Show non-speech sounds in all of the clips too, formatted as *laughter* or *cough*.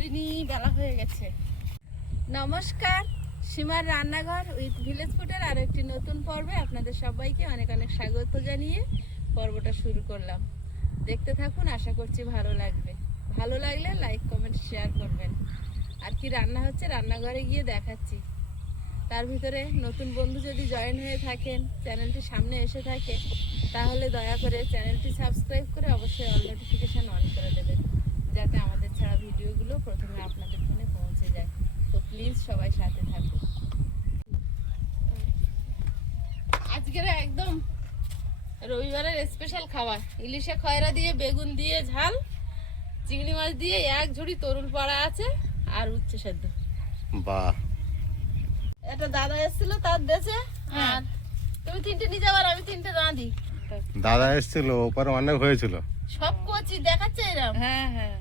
তুলিনি বেলা হয়ে গেছে। নমস্কার, সীমার রান্নাঘর উইথ ভিলেজ ফুডের আরও একটি নতুন পর্বে আপনাদের সবাইকে অনেক অনেক স্বাগত জানিয়ে পর্বটা শুরু করলাম। দেখতে থাকুন, আশা করছি ভালো লাগবে। ভালো লাগলে লাইক, কমেন্ট, শেয়ার করবেন। আর কি রান্না হচ্ছে, রান্নাঘরে গিয়ে দেখাচ্ছি। তার ভিতরে নতুন বন্ধু যদি জয়েন হয়ে থাকেন, চ্যানেলটি সামনে এসে থাকে, তাহলে দয়া করে চ্যানেলটি সাবস্ক্রাইব করে অবশ্যই অল নোটিফিকেশান অন করে দেবেন যাতে আমাদের ছাড়া ভিডিওগুলো প্রথমে আপনাদের ফোনে পৌঁছে যায় তো প্লিজ সবাই সাথে থাকুন। আজকের একদম রবিবারের স্পেশাল খাবার। ইলিশে খয়রা দিয়ে বেগুন দিয়ে ঝাল চিংড়ি মাছ দিয়ে এক ঝুড়ি তরুল পাড়া আছে আর উচ্ছে সেদ্ধ। বাহ। একটা দাদা এসেছিল তার দেশে আর তুমি তিনটে নিয়ে যাবার আমি তিনটে রাঁধি। দাদা এসেছিল ওপারে অনেক হয়েছিল। সব কচি দেখাচ্ছে এরকম হ্যাঁ হ্যাঁ।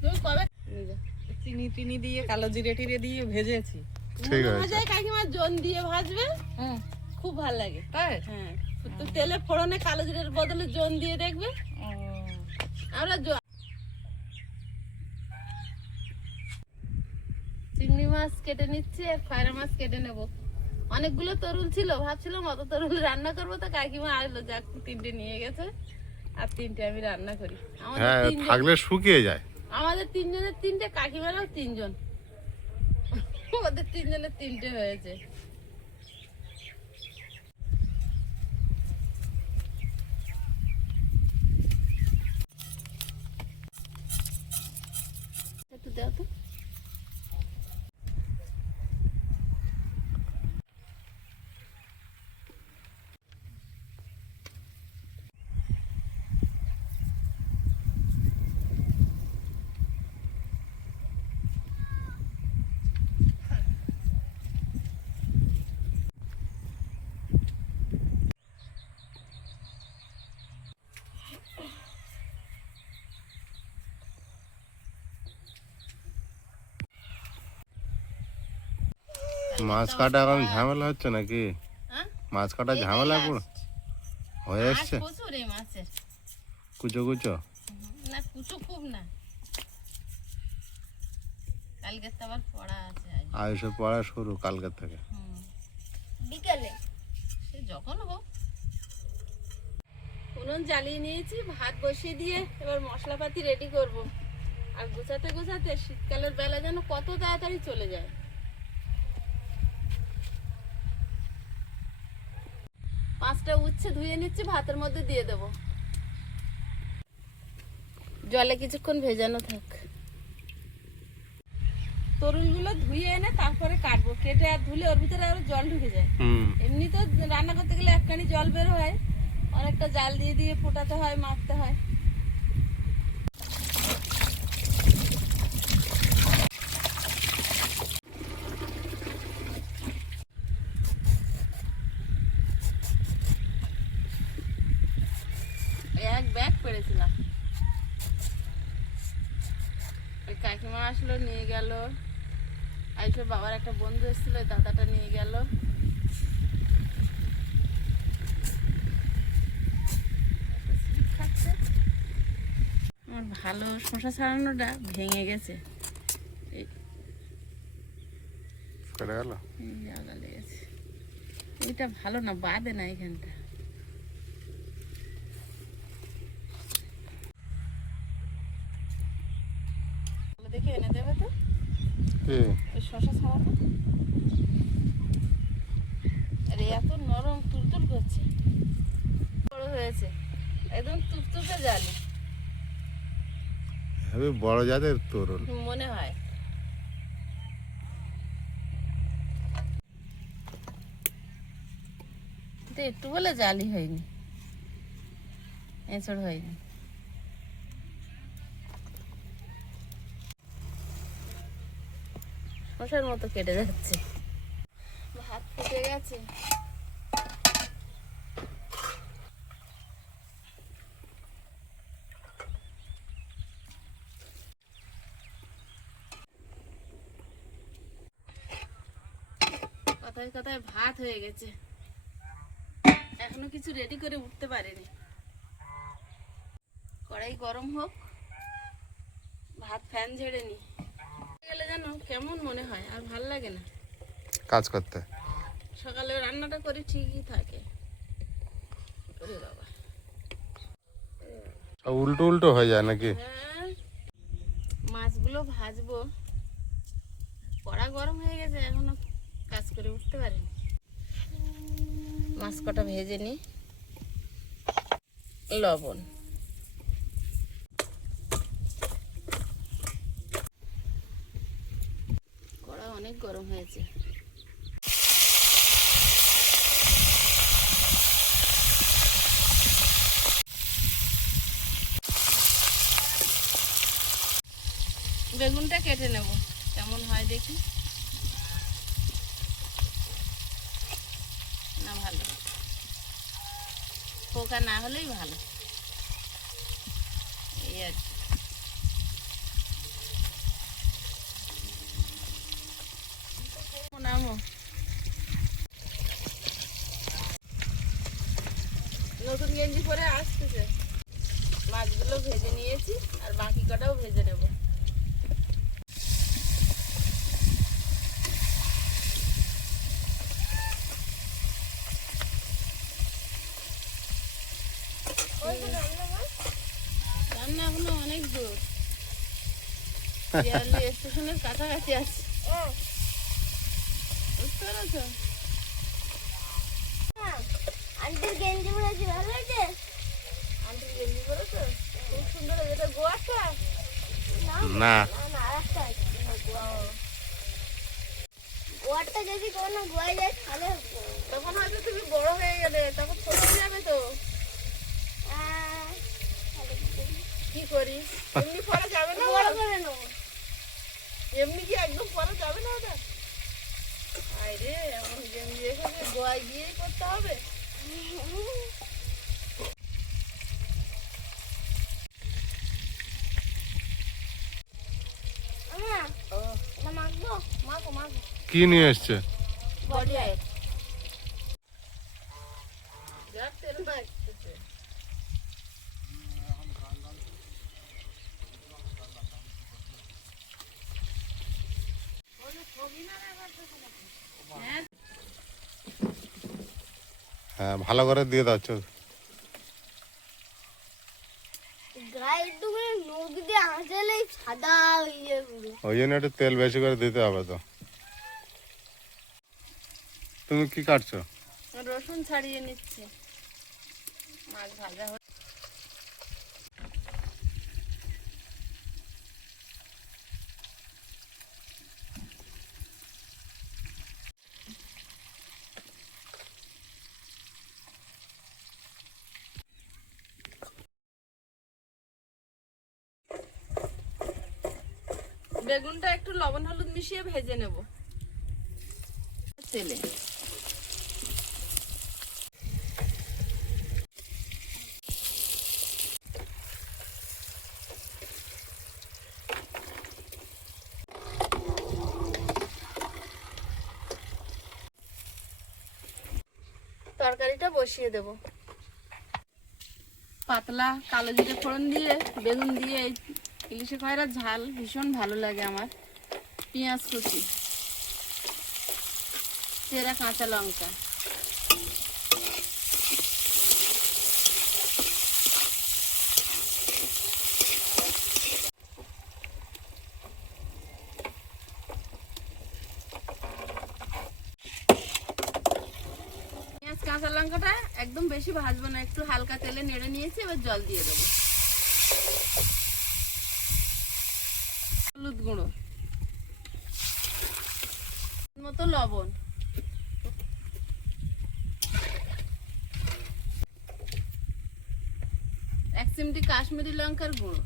তুমি কবে নিয়ে চিনি টিনি দিয়ে কালো জিরে টিরে দিয়ে ভেজেছি। ঠিক আছে। ভাজায় কাকিমা জন দিয়ে ভাজবে। হ্যাঁ। খুব ভালো লাগে। তাই? হ্যাঁ। তো তেলে ফোড়নে কালো জিরের বদলে জন দিয়ে দেখবে। আমরা চিংড়ি মাছ কেটে নিচ্ছি আর খয়রা মাছ কেটে নেব। অনেকগুলো তরুল ছিল ভাবছিলাম অত তরুল রান্না করব তো কাকিমা আসলো যাক তিনটে নিয়ে গেছে আর তিনটে আমি রান্না করি। আমাদের হ্যাঁ থাকলে শুকিয়ে যায়। আমাদের তিনজনের তিনটে কাকিমারাও তিনজন। ওদের তিনজনের তিনটে হয়েছে একটু দাও তো মাছ কাটা এখন ঝামেলা হচ্ছে নাকি? হ্যাঁ? মাছ কাটা ঝামেলা পুরো হয়ে মাছের। কুচো কুচো? না কুচো খুব না। কালকে তো আবার পড়া আছে আজ। পড়া শুরু কালকে থেকে। হুম। বিকালে। সে যখন হোক। উনুন জ্বালিয়ে নিয়েছি ভাত বসিয়ে দিয়ে এবার মশলাপাতি রেডি করব। আর গোছাতে গোছাতে শীতকালের বেলা যেন কত তাড়াতাড়ি চলে যায়। পাঁচটা উচ্ছে ধুয়ে নিচ্ছি ভাতের মধ্যে দিয়ে দেব। জলে কিছুক্ষণ ভেজানো থাক। তরুলগুলো ধুয়ে এনে তারপরে কাটবো। কেটে আর ধুলে ওর ভিতরে আরও জল ঢুকে যায়। হুম। এমনি তো রান্না করতে গেলে একখানি জল বের হয় অনেকটা জাল দিয়ে দিয়ে ফোটাতে হয় মাখতে হয় এক পেরেছিলাম ওই কাকিমা আসলো নিয়ে গেল। আইসব বাবার একটা বন্ধু এসেছিল ওই দাদাটা নিয়ে গেল। আমার ভালো শশা ছাড়ানোটা ভেঙে গেছে। এটা ভালো না বাদে না এখানটা ভালো দেখে এনে দেবে তো কি ওই শশা ছাড়ানো আরে এত নরম তুলতুল করছে। বড় হয়েছে। একদম তুপতুপে জালি। হেবি বড় জাতের তরুল মনে হয়। একটু বলে জালি হয়নি। এঁচড় হয়নি। শশার মতো কেটে যাচ্ছে। ভাত ফুটে গেছে। কথায় কথায় ভাত হয়ে গেছে। এখনও কিছু রেডি করে উঠতে পারিনি। কড়াই গরম হোক, ভাত ফ্যান ঝেড়ে নি। গেলে কেমন মনে হয় আর ভালো লাগে না। কাজ করতে? সকালে রান্নাটা করি ঠিকই থাকে। উল্টো উল্টো হয়ে যায় নাকি? হ্যাঁ মাছগুলো ভাজবো। কড়া গরম হয়ে গেছে এখনও কাজ করে উঠতে পারিনি। মাছ কটা ভেজে নি। লবণ কড়া অনেক গরম হয়েছে। বেগুনটা কেটে নেব, কেমন হয় দেখি। না, ভালো। পোকা না হলেই ভালো। এই আর কি। নতুন গেঞ্জি পরে আসতেছে। মাছগুলো ভেজে নিয়েছি আর বাকি কটাও ভেজে নেব। রান্না এখনও অনেক দূর। স্টেশনের কাছাকাছি আছে। বুঝতে পেরেছ? আন্টির গেঞ্জি পরেছি ভালো লাগছে আন্টির গেঞ্জি পরেছো? খুব সুন্দর হয়েছে। এটা গোয়াটা না না। আরেকটা আছে গোয়ারটা যদি কোনো গোয়ায় যায় তাহলে তখন হয়তো তুমি বড় হয়ে গেলে তখন ছোট হয়ে যাবে তো। তাহলে কি করি? এমনি পরা যাবে না বড় করে নেব। এমনি কি একদম পরা যাবে না ওটা? আরে এমন গেঞ্জি এখানে গোয়ায় গিয়েই করতে হবে। কি নিয়ে এসছে বডি আয় যার তেল মাখতেছে হ্যাঁ হ্যাঁ ভালো করে দিয়ে দাও চল। ওই জন্য একটু তেল বেশি করে দিতে হবে তো। তুমি কি কাটছো? রসুন ছাড়িয়ে নিচ্ছি। মাছ ভাজা বেগুনটা একটু লবণ হলুদ মিশিয়ে ভেজে নেব। তেলে। তরকারিটা বসিয়ে দেব। পাতলা কালো জিরে ফোড়ন দিয়ে বেগুন দিয়ে এই ইলিশে কয়রা ঝাল ভীষণ ভালো লাগে আমার। পেঁয়াজ কুচি চেরা কাঁচা লঙ্কা। কাঁচা লঙ্কাটা একদম বেশি ভাজবো না, একটু হালকা তেলে নেড়ে নিয়েছি, এবার জল দিয়ে দেবো হলুদ গুঁড়ো মতো লবণ। এক চিমটি কাশ্মীরি লঙ্কার গুঁড়ো।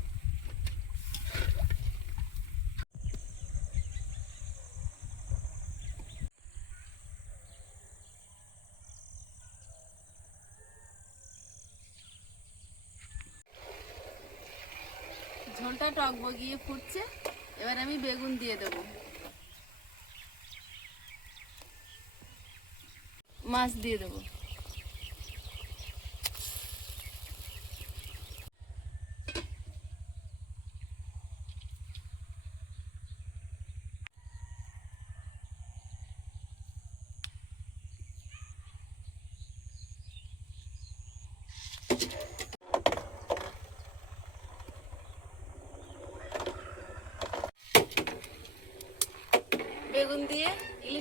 ঝোলটা টক বগিয়ে ফুটছে। এবার আমি বেগুন দিয়ে দেবো। মাছ দিয়ে দেবো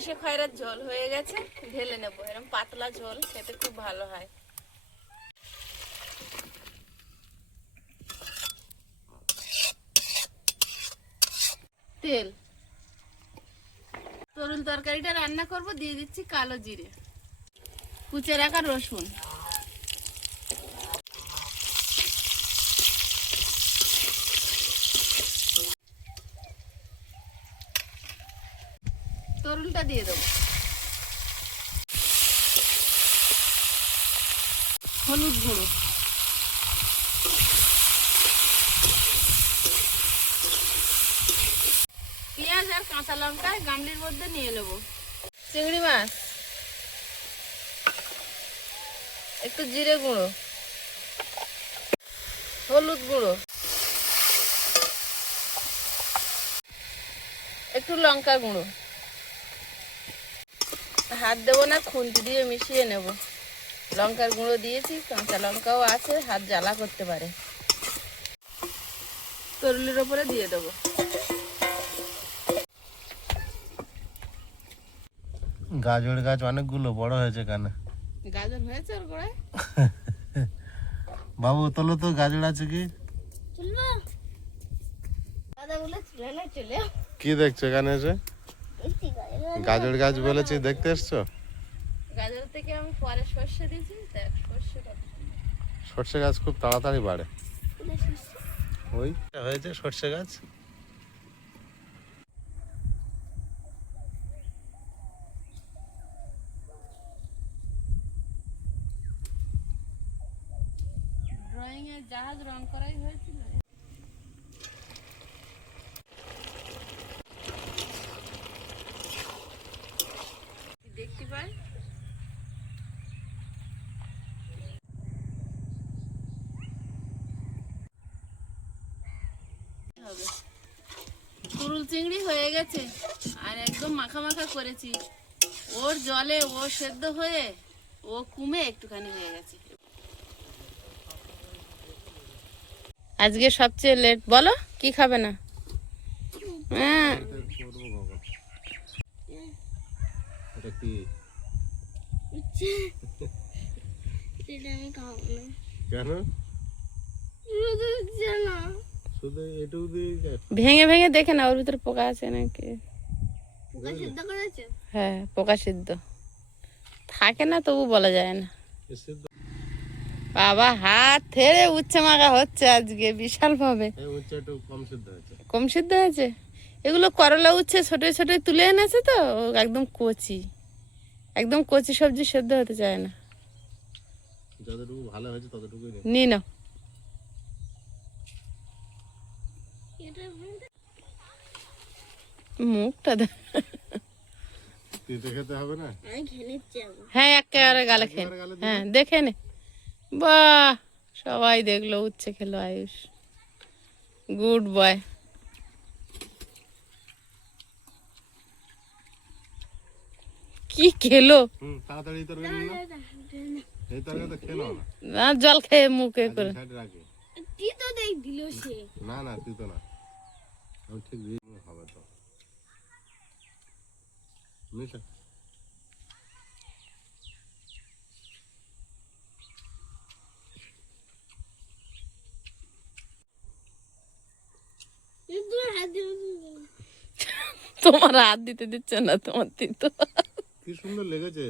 সরিষা খয়রার ঝোল হয়ে গেছে, ঢেলে নেব। এরকম পাতলা ঝোল খেতে খুব ভালো হয়। তেল। তরুণ তরকারিটা রান্না করব, দিয়ে দিচ্ছি কালো জিরে। কুচে রাখা রসুন। দিয়ে দেবো। হলুদ গুঁড়ো। পেঁয়াজ আর কাঁচা লঙ্কা গামলির মধ্যে নিয়ে নেব। চিংড়ি মাছ। একটু জিরে গুঁড়ো। হলুদ গুঁড়ো। একটু লঙ্কা গুঁড়ো। হাত দেবো না খুন্তি দিয়ে মিশিয়ে নেব। লঙ্কার গুঁড়ো দিয়েছি কাঁচা লঙ্কাও আছে হাত জ্বালা করতে পারে। তরুলির ওপরে দিয়ে দেবো। গাজর গাছ অনেকগুলো বড় হয়েছে কানে গাজর হয়েছে ওর বাবু তোলো তো গাজর আছে কি? চলবে। দাদা বলে চলে না চলে আয়। কি দেখছ এখানে এসে? গাজর গাছ বলেছি দেখতে এসছো? গাজর থেকে আমি পরে সর্ষে দিয়েছি দেখ সর্ষে সর্ষে গাছ খুব তাড়াতাড়ি বাড়ে। ওই হয়েছে সর্ষে গাছ। ড্রয়িং এর জাহাজ রং করাই হয়েছিল। দেখতে হবে কুরুল চিংড়ি হয়ে গেছে আর একদম মাখা মাখা করেছি। ওর জলে ও সেদ্ধ হয়ে ও কুমে একটুখানি হয়ে গেছে। আজকে সবচেয়ে লেট বলো, কি খাবে না? হ্যাঁ এটা কি? আমি খাব না কেন? শুধু এটুকু দিয়ে ভেঙে ভেঙে দেখে না ওর ভিতরে পোকা আছে নাকি? পোকা সিদ্ধ করেছে? হ্যাঁ পোকা সিদ্ধ। থাকে না তবু বলা যায় না। বাবা হাত থেড়ে উচ্ছে মাখা হচ্ছে আজকে বিশাল ভাবে এই উচ্চ একটু কম সিদ্ধ হয়েছে। কম সিদ্ধ হয়েছে? এগুলো করলা উচ্ছে ছোট ছোট তুলে এনেছে তো? ও একদম কচি। একদম কচি সবজি সেদ্ধ হতে চায় না। যতটুকু ভালো হয়েছে ততটুকুই মুখটা। খেতে হবে না? হ্যাঁ একেবারে গালে খেয়ে হ্যাঁ দেখে নে। বাহ সবাই দেখল উচ্ছে খেলো আয়ুষ। Good boy. কি খেলো? তাড়াতাড়ি তরকারি না? এই তরকারি তো খেলো না। না জল খেয়ে মুখে করে। সাইডে তো দেখ দিল সে। না না তুই তো না। আমি ঠিক হবে তো। মিশা কিন্তু হাত দিয়ে তোমার হাত দিতে দিচ্ছে না তোমার তিতো। কি সুন্দর লেগেছে?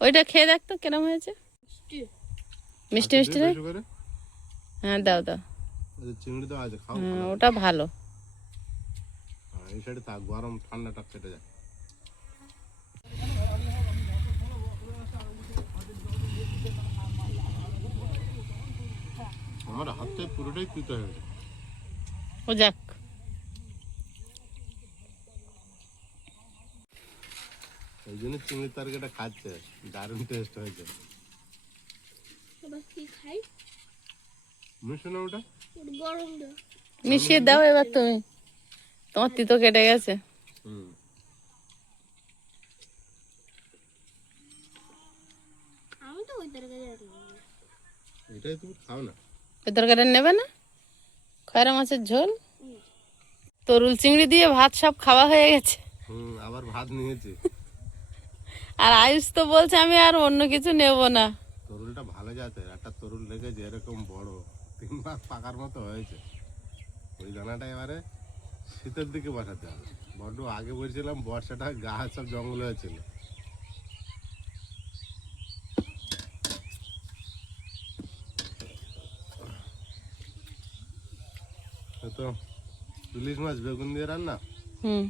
ওইটা খেয়ে দেখ তো কেরম হয়েছে? মিষ্টি। মিষ্টি হ্যাঁ দাও দাও। চিংড়ি তো আছে খাও হ্যাঁ, ওটা ভালো। হ্যাঁ, এই সাইডে তা গরম ঠান্ডাটা কেটে যায় আমার হাতটা পুরোটাই পিতে হয়ে গেছে। ও যাক। এই জন্য চিংড়ির তরকারিটা খাচ্ছে। দারুণ টেস্ট হয়েছে। মিশো না ওটা। একটু গরম দাও। মিশিয়ে দাও এবার তুমি। তোমার তিতো কেটে গেছে। হুম। এটাই তুমি খাও না। তরকারি নেবে না? খয়রা মাছের ঝোল? তরুল চিংড়ি দিয়ে ভাত সব খাওয়া হয়ে গেছে। হুম আবার ভাত নিয়েছি। আর আয়ুষ তো বলছে আমি আর অন্য কিছু নেব না। তরুলটা ভালো জাতের একটা তরুল লেগেছে এরকম বড় তিন মাস পাকার মতো হয়েছে। ওই দানাটা এবারে শীতের দিকে বসাতে হবে। বড্ড আগে বলছিলাম বর্ষাটা গাছ সব জঙ্গল হয়েছিল। তো ইলিশ মাছ বেগুন দিয়ে রান্না? হুম।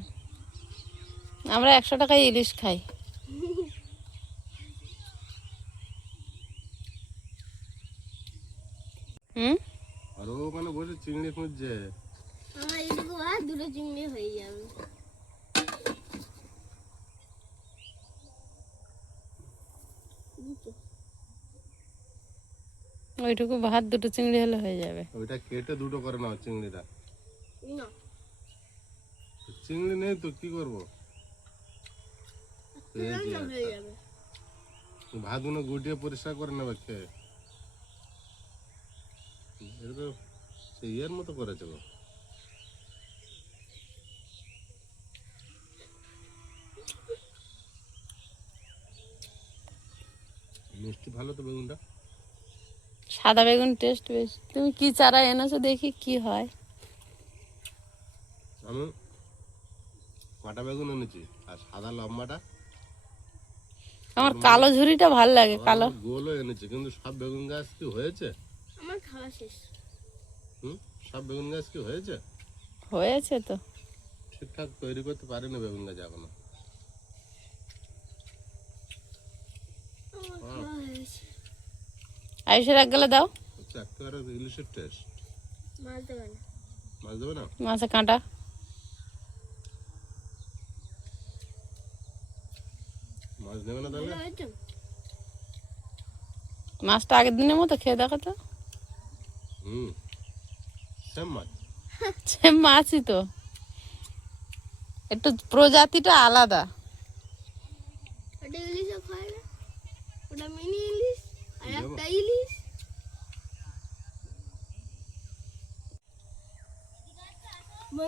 আমরা একশো টাকায় ইলিশ খাই হুম আর ও ওখানে বসে চিংড়ি খুঁজছে আমার এইটুকু ভাত দুটো চিংড়ি হয়ে যাবে দুটো। ওইটুকু ভাত দুটো চিংড়ি হলে হয়ে যাবে। ওইটা কেটে দুটো করে নাও চিংড়িটা। না। চিংড়ি নেই তো কি করব? ভাতগুলো গুটিয়ে পরিষ্কার করে নেবে খেয়ে ইয়ের মতো করেছে গো। মিষ্টি ভালো তো বেগুনটা? সাদা বেগুন টেস্ট বেশ। তুমি কি চারা এনেছো দেখি কি হয়। আমি কটা বেগুন এনেছি? আর সাদা লম্বাটা? আমার কালো ঝুরিটা ভালো লাগে কালো। গোলও এনেছি কিন্তু সব বেগুন গাছ কি হয়েছে? আমার খাওয়া শেষ। হুম? সব বেগুন গাছ কি হয়েছে? হয়েছে তো। ঠিকঠাক তৈরি করতে পারিনি বেগুন গাছ এখনও আমার খাওয়া হয়েছে আয়ুষের এক গেলে দাও। হচ্ছে একেবারে ইলিশের টেস্ট মাছ দেবে না। মাছ দেবে না? মাছে কাঁটা। মাছ দেবে না তাহলে? মাছটা আগের দিনের মতো খেয়ে দেখো তো। হুম সেম মাছ। *laughs* সে মাছই তো। একটু প্রজাতিটা আলাদা ওটা ইলিশও খায় না ওটা মিনি ইলিশ আর দেবো। একটা ইলিশ